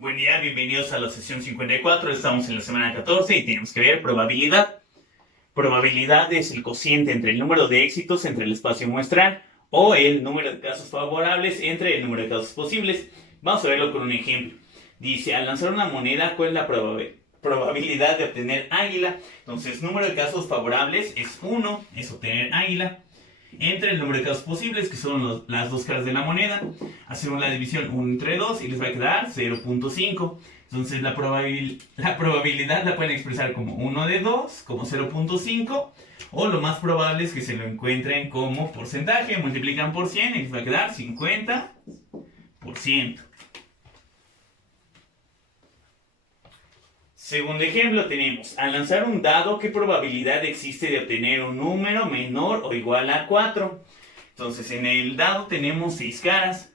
Buen día, bienvenidos a la sesión 54. Estamos en la semana 14 y tenemos que ver probabilidad. Probabilidad es el cociente entre el número de éxitos entre el espacio muestral o el número de casos favorables entre el número de casos posibles. Vamos a verlo con un ejemplo. Dice, al lanzar una moneda, ¿cuál es la probabilidad de obtener águila? Entonces, número de casos favorables es 1, es obtener águila. Entre el número de casos posibles, que son las dos caras de la moneda, hacemos la división 1 entre 2 y les va a quedar 0.5. Entonces la probabilidad la pueden expresar como 1 de 2, como 0.5, o lo más probable es que se lo encuentren como porcentaje, multiplican por 100 y les va a quedar 50%. Segundo ejemplo tenemos, al lanzar un dado, ¿qué probabilidad existe de obtener un número menor o igual a 4? Entonces en el dado tenemos 6 caras.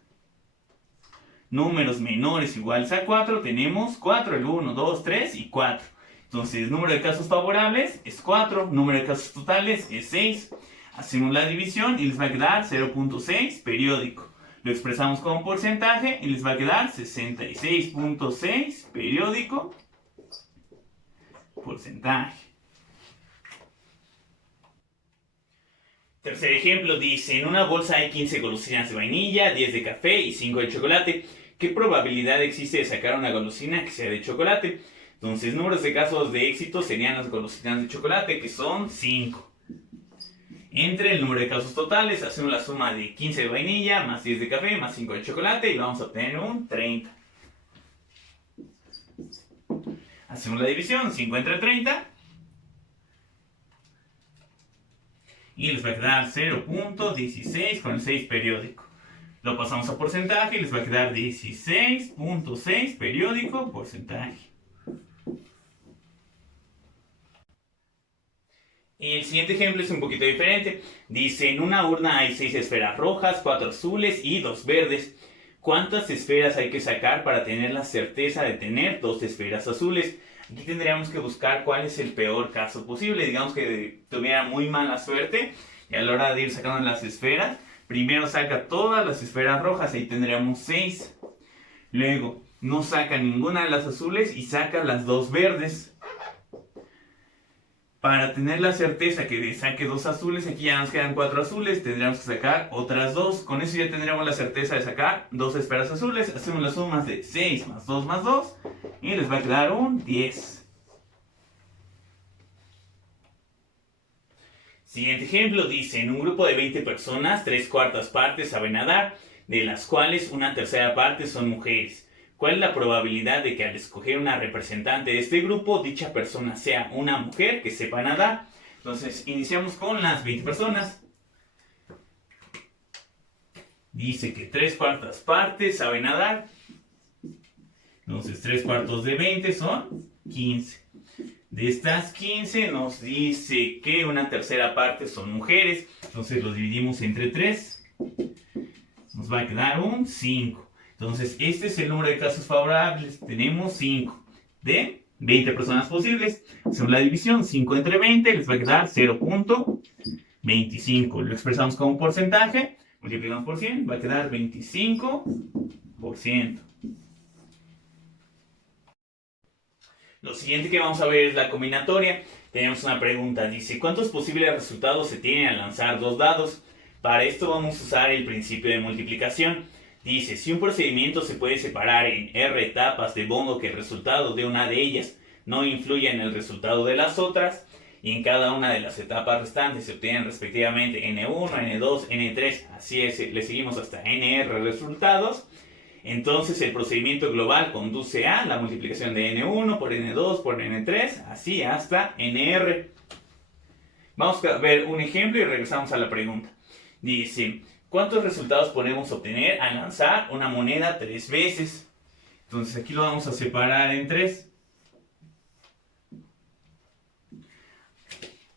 Números menores o iguales a 4 tenemos 4, el 1, 2, 3 y 4. Entonces número de casos favorables es 4, número de casos totales es 6. Hacemos la división y les va a quedar 0.6 periódico. Lo expresamos como porcentaje y les va a quedar 66.6 periódico. Porcentaje. Tercer ejemplo dice, en una bolsa hay 15 golosinas de vainilla, 10 de café y 5 de chocolate. ¿Qué probabilidad existe de sacar una golosina que sea de chocolate? Entonces, números de casos de éxito serían las golosinas de chocolate, que son 5. Entre el número de casos totales, hacemos la suma de 15 de vainilla, más 10 de café, más 5 de chocolate, y vamos a obtener un 30. Hacemos la división, 5 entre 30. Y les va a quedar 0.16 con el 6 periódico. Lo pasamos a porcentaje y les va a quedar 16.6 periódico porcentaje. Y el siguiente ejemplo es un poquito diferente. Dice, en una urna hay 6 esferas rojas, 4 azules y 2 verdes. ¿Cuántas esferas hay que sacar para tener la certeza de tener 2 esferas azules? Aquí tendríamos que buscar cuál es el peor caso posible. Digamos que tuviera muy mala suerte y a la hora de ir sacando las esferas, primero saca todas las esferas rojas, ahí tendríamos 6. Luego no saca ninguna de las azules y saca las 2 verdes. Para tener la certeza que saque 2 azules, aquí ya nos quedan 4 azules, tendríamos que sacar otras 2. Con eso ya tendríamos la certeza de sacar 2 esferas azules. Hacemos las sumas de 6 más 2 más 2 y les va a quedar un 10. Siguiente ejemplo dice, en un grupo de 20 personas, 3/4 partes saben nadar, de las cuales una tercera parte son mujeres. ¿Cuál es la probabilidad de que al escoger una representante de este grupo, dicha persona sea una mujer que sepa nadar? Entonces, iniciamos con las 20 personas. Dice que 3/4 partes saben nadar. Entonces, 3/4 de 20 son 15. De estas 15 nos dice que una tercera parte son mujeres. Entonces, lo dividimos entre 3. Nos va a quedar un 5. Entonces, este es el número de casos favorables. Tenemos 5 de 20 personas posibles. Hacemos la división, 5 entre 20 les va a quedar 0.25. Lo expresamos como porcentaje, multiplicamos por 100, va a quedar 25%. Lo siguiente que vamos a ver es la combinatoria. Tenemos una pregunta, dice, ¿cuántos posibles resultados se tienen al lanzar 2 dados? Para esto vamos a usar el principio de multiplicación. Dice, si un procedimiento se puede separar en R etapas, de modo que el resultado de una de ellas no influya en el resultado de las otras, y en cada una de las etapas restantes se obtienen respectivamente N1, N2, N3, así es, le seguimos hasta NR resultados, entonces el procedimiento global conduce a la multiplicación de N1 por N2 por N3, así hasta NR. Vamos a ver un ejemplo y regresamos a la pregunta. Dice, ¿cuántos resultados podemos obtener al lanzar una moneda 3 veces? Entonces aquí lo vamos a separar en 3.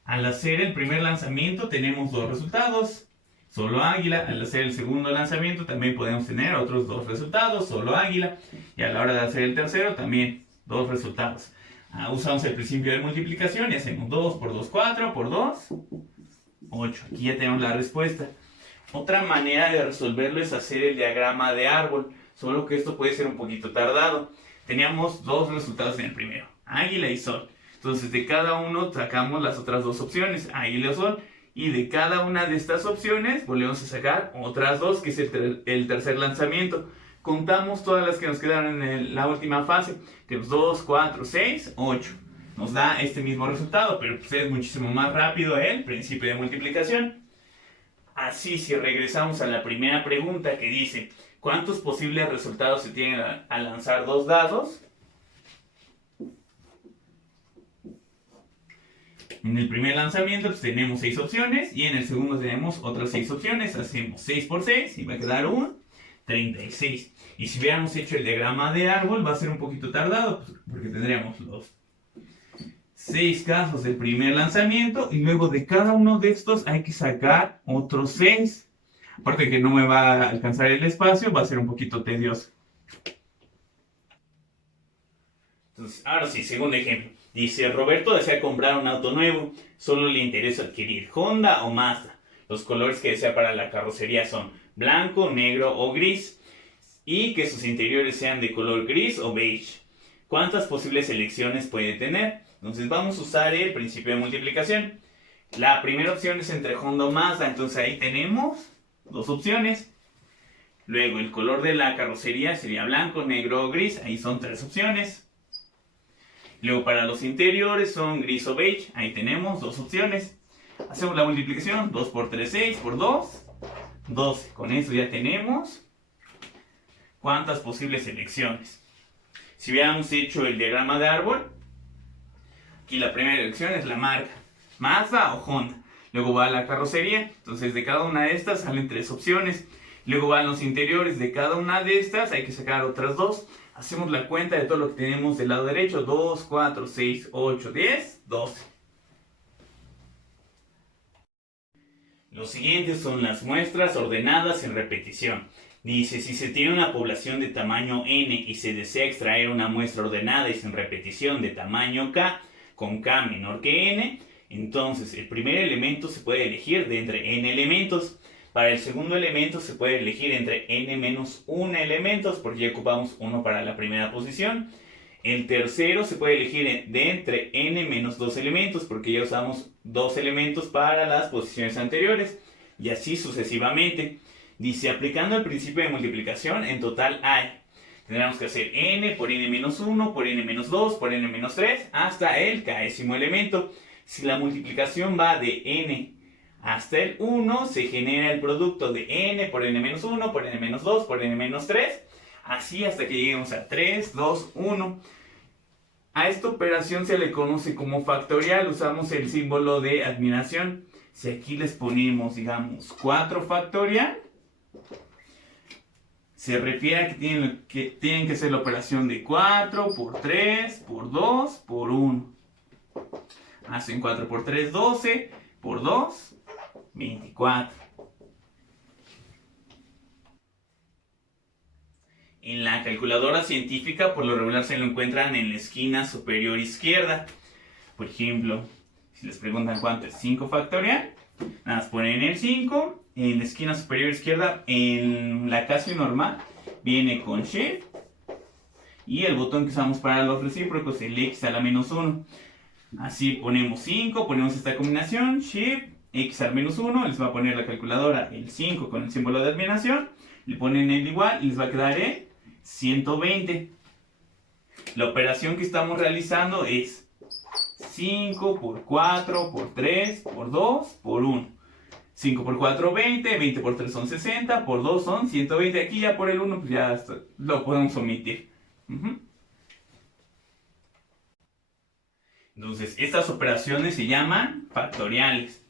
Al hacer el primer lanzamiento tenemos 2 resultados, solo águila. Al hacer el segundo lanzamiento también podemos tener otros 2 resultados, solo águila. Y a la hora de hacer el tercero también 2 resultados. Usamos el principio de multiplicación y hacemos 2 por 2, 4, por 2, 8. Aquí ya tenemos la respuesta. Otra manera de resolverlo es hacer el diagrama de árbol, solo que esto puede ser un poquito tardado. teníamos dos resultados en el primero, águila y sol. Entonces de cada uno sacamos las otras dos opciones, águila y sol. Y de cada una de estas opciones volvemos a sacar otras dos, que es el tercer lanzamiento. Contamos todas las que nos quedaron en la última fase. Tenemos 2, 4, 6, 8. Nos da este mismo resultado, pero pues es muchísimo más rápido el principio de multiplicación. Así, si regresamos a la primera pregunta que dice ¿cuántos posibles resultados se tienen al lanzar dos dados? En el primer lanzamiento pues, tenemos 6 opciones y en el segundo tenemos otras 6 opciones. Hacemos 6 por 6 y va a quedar un 36. Y si hubiéramos hecho el diagrama de árbol va a ser un poquito tardado pues, porque tendríamos los 6 casos del primer lanzamiento y luego de cada uno de estos hay que sacar otros 6. Aparte que no me va a alcanzar el espacio, va a ser un poquito tedioso. Entonces, ahora sí, segundo ejemplo. Dice, Roberto desea comprar un auto nuevo, solo le interesa adquirir Honda o Mazda. Los colores que desea para la carrocería son blanco, negro o gris, y que sus interiores sean de color gris o beige. ¿Cuántas posibles elecciones puede tener? Entonces vamos a usar el principio de multiplicación. La primera opción es entre Honda o Mazda, entonces ahí tenemos dos opciones. Luego el color de la carrocería sería blanco, negro o gris, ahí son tres opciones. Luego para los interiores son gris o beige, ahí tenemos dos opciones. Hacemos la multiplicación, 2 por 3, 6, por 2, 12. Con eso ya tenemos cuántas posibles elecciones. Si hubiéramos hecho el diagrama de árbol, aquí la primera elección es la marca, Mazda o Honda. Luego va la carrocería, entonces de cada una de estas salen tres opciones. Luego van los interiores, de cada una de estas hay que sacar otras dos. Hacemos la cuenta de todo lo que tenemos del lado derecho. 2, 4, 6, 8, 10, 12. Los siguientes son las muestras ordenadas en repetición. Dice, si se tiene una población de tamaño n y se desea extraer una muestra ordenada y sin repetición de tamaño k, con k menor que n, entonces el primer elemento se puede elegir de entre n elementos. Para el segundo elemento se puede elegir entre n menos 1 elementos, porque ya ocupamos uno para la primera posición. El tercero se puede elegir de entre n menos 2 elementos, porque ya usamos 2 elementos para las posiciones anteriores. Y así sucesivamente. Dice, aplicando el principio de multiplicación, en total hay. Tendremos que hacer n por n menos 1, por n menos 2, por n menos 3, hasta el késimo elemento. Si la multiplicación va de n hasta el 1, se genera el producto de n por n menos 1, por n menos 2, por n menos 3, así hasta que lleguemos a 3, 2, 1. A esta operación se le conoce como factorial, usamos el símbolo de admiración. Si aquí les ponemos, digamos, 4 factorial, se refiere a que tienen que ser la operación de 4 por 3, por 2, por 1. Hacen 4 por 3, 12, por 2, 24. En la calculadora científica por lo regular se lo encuentran en la esquina superior izquierda. Por ejemplo, si les preguntan cuánto es 5 factorial, nada más ponen el 5. En la esquina superior izquierda, en la casi normal, viene con Shift. Y el botón que usamos para los recíprocos, el x a la menos 1. Así ponemos 5, ponemos esta combinación, Shift, x al menos 1, les va a poner la calculadora el 5 con el símbolo de admiración, le ponen el igual y les va a quedar el 120. La operación que estamos realizando es 5 por 4 por 3 por 2 por 1. 5 por 4, 20, 20 por 3 son 60, por 2 son 120. Aquí ya por el 1 pues ya lo podemos omitir. Entonces, estas operaciones se llaman factoriales.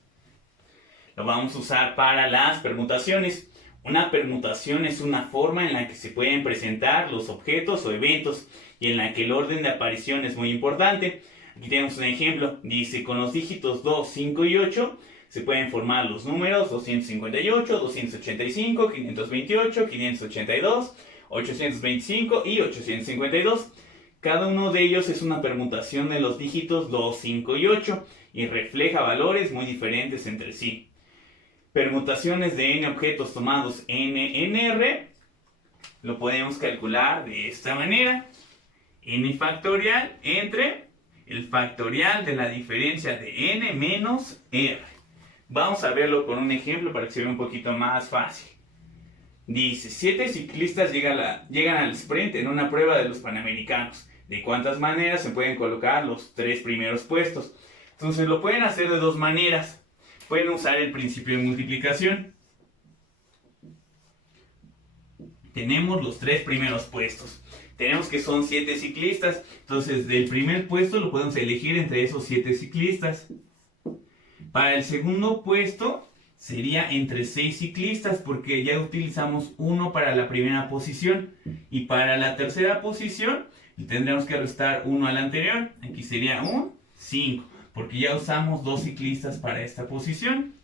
Lo vamos a usar para las permutaciones. Una permutación es una forma en la que se pueden presentar los objetos o eventos y en la que el orden de aparición es muy importante. Aquí tenemos un ejemplo. Dice, con los dígitos 2, 5 y 8 se pueden formar los números 258, 285, 528, 582, 825 y 852. Cada uno de ellos es una permutación de los dígitos 2, 5 y 8 y refleja valores muy diferentes entre sí. Permutaciones de n objetos tomados n en R lo podemos calcular de esta manera. n factorial entre el factorial de la diferencia de n menos r. Vamos a verlo con un ejemplo para que se vea un poquito más fácil. Dice, 7 ciclistas llegan al sprint en una prueba de los Panamericanos. ¿De cuántas maneras se pueden colocar los 3 primeros puestos? Entonces lo pueden hacer de 2 maneras. Pueden usar el principio de multiplicación. Tenemos los 3 primeros puestos. Tenemos que son 7 ciclistas. Entonces del primer puesto lo podemos elegir entre esos 7 ciclistas. Para el segundo puesto sería entre 6 ciclistas porque ya utilizamos 1 para la primera posición. Y para la tercera posición tendremos que restar 1 al anterior. Aquí sería un 5 porque ya usamos 2 ciclistas para esta posición.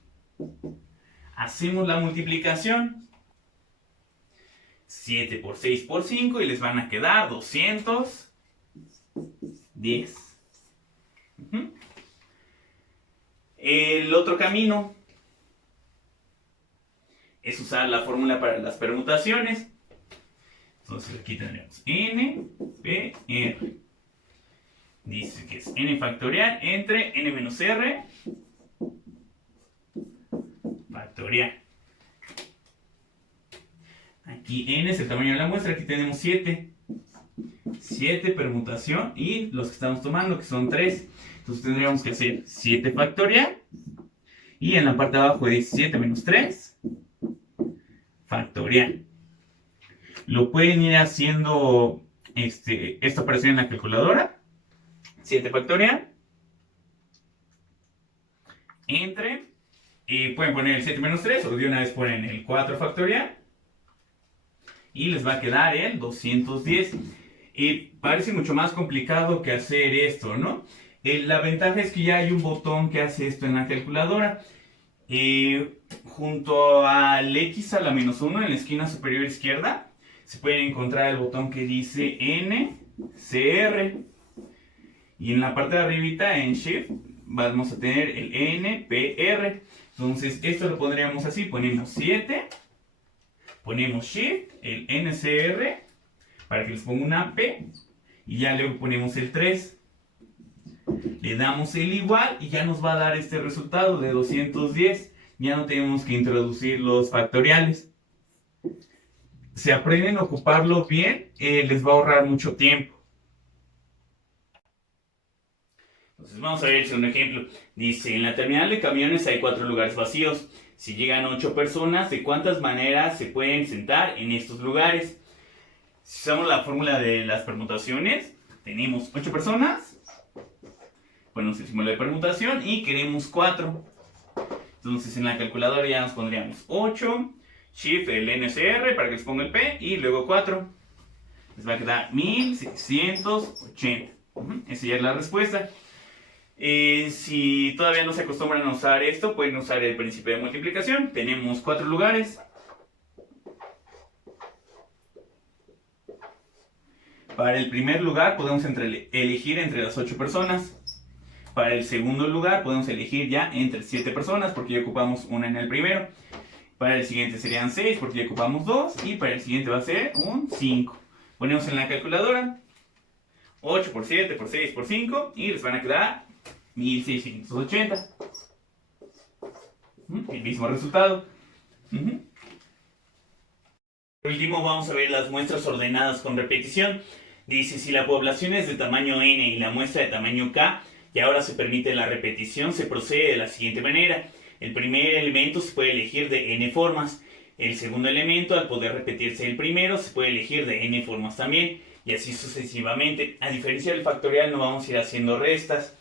Hacemos la multiplicación. 7 por 6 por 5 y les van a quedar 210. El otro camino es usar la fórmula para las permutaciones. Entonces aquí tendremos n, p, r. Dice que es n factorial entre n menos r factorial. Aquí n es el tamaño de la muestra, aquí tenemos 7. 7 permutación y los que estamos tomando que son 3. Entonces tendríamos que hacer 7 factorial y en la parte de abajo es 7 menos 3 factorial. Lo pueden ir haciendo esto aparece en la calculadora. 7 factorial entre pueden poner el 7 menos 3 o de una vez ponen el 4 factorial y les va a quedar el 210. Parece mucho más complicado que hacer esto, ¿no? La ventaja es que ya hay un botón que hace esto en la calculadora. Junto al x a la menos 1 en la esquina superior izquierda se puede encontrar el botón que dice NCR. Y en la parte de arribita, en Shift, vamos a tener el NPR. Entonces esto lo pondríamos así, ponemos 7, ponemos Shift, el NCR, para que les ponga una P, y ya luego ponemos el 3. Le damos el igual y ya nos va a dar este resultado de 210. Ya no tenemos que introducir los factoriales. Si aprenden a ocuparlo bien, les va a ahorrar mucho tiempo. Entonces vamos a ver un ejemplo. Dice, en la terminal de camiones hay 4 lugares vacíos. Si llegan 8 personas, ¿de cuántas maneras se pueden sentar en estos lugares? Si usamos la fórmula de las permutaciones, tenemos 8 personas. Ponemos el símbolo de permutación y queremos 4. Entonces en la calculadora ya nos pondríamos 8, Shift, el NCR para que les ponga el P y luego 4. Les va a quedar 1680. Esa ya es la respuesta. Si todavía no se acostumbran a usar esto, pueden usar el principio de multiplicación. Tenemos 4 lugares. Para el primer lugar podemos elegir entre las 8 personas. Para el segundo lugar podemos elegir ya entre 7 personas porque ya ocupamos una en el primero. Para el siguiente serían 6 porque ya ocupamos 2. Y para el siguiente va a ser un 5. Ponemos en la calculadora 8 por 7 por 6 por 5 y les van a quedar 1680. El mismo resultado. Por último vamos a ver las muestras ordenadas con repetición. Dice, si la población es de tamaño n y la muestra de tamaño k, y ahora se permite la repetición, se procede de la siguiente manera. El primer elemento se puede elegir de n formas. El segundo elemento, al poder repetirse el primero, se puede elegir de n formas también. Y así sucesivamente. A diferencia del factorial, no vamos a ir haciendo restas.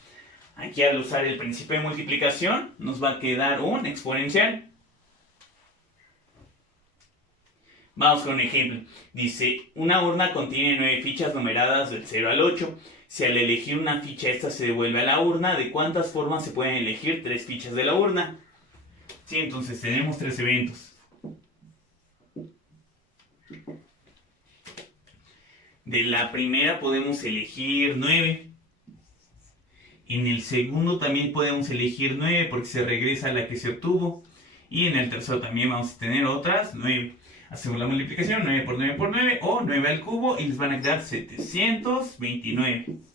Aquí al usar el principio de multiplicación, nos va a quedar un exponencial. Vamos con un ejemplo. Dice, una urna contiene 9 fichas numeradas del 0 al 8. Si al elegir una ficha esta se devuelve a la urna, ¿de cuántas formas se pueden elegir 3 fichas de la urna? Sí, entonces tenemos 3 eventos. De la primera podemos elegir 9. En el segundo también podemos elegir 9 porque se regresa a la que se obtuvo. Y en el tercero también vamos a tener otras 9. Hacemos la multiplicación, 9 por 9 por 9 o 9 al cubo y les van a quedar 729.